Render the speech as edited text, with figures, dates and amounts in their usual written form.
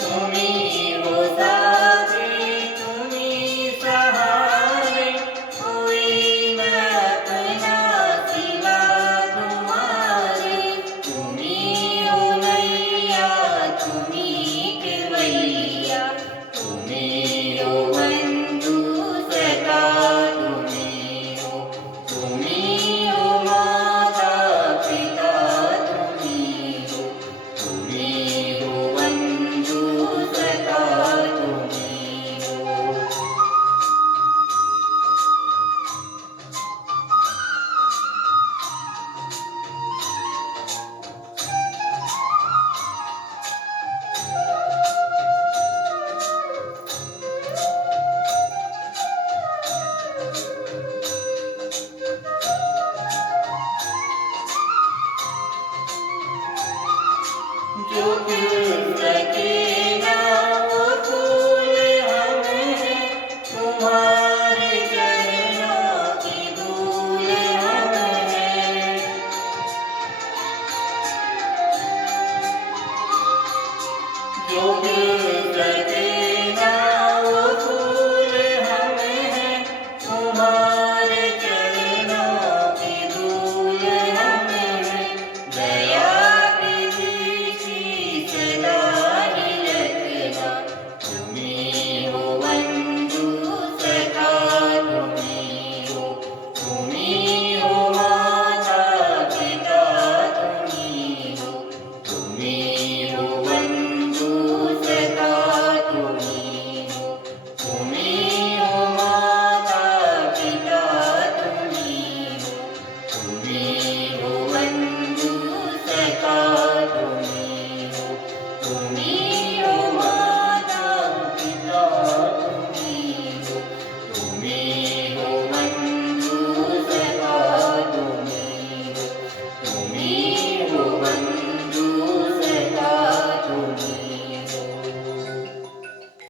तुम्ही हो साजे, तुम्ही सहारे, होईन आपणासीला तुम्हारे. तुम्ही हो नैया, तुम्ही केवैया, तुम्ही हो बंधू सखा, तुम्ही हो. तुम्ही हो माता पिता, तुम्ही हो. तुम्ही हो बंधू सखा, तुम्ही हो. जो खिल सकेगा वो फूल हम हैं, तुम्हारे चरणों की धूल हम हैं. जो खिल सकेगा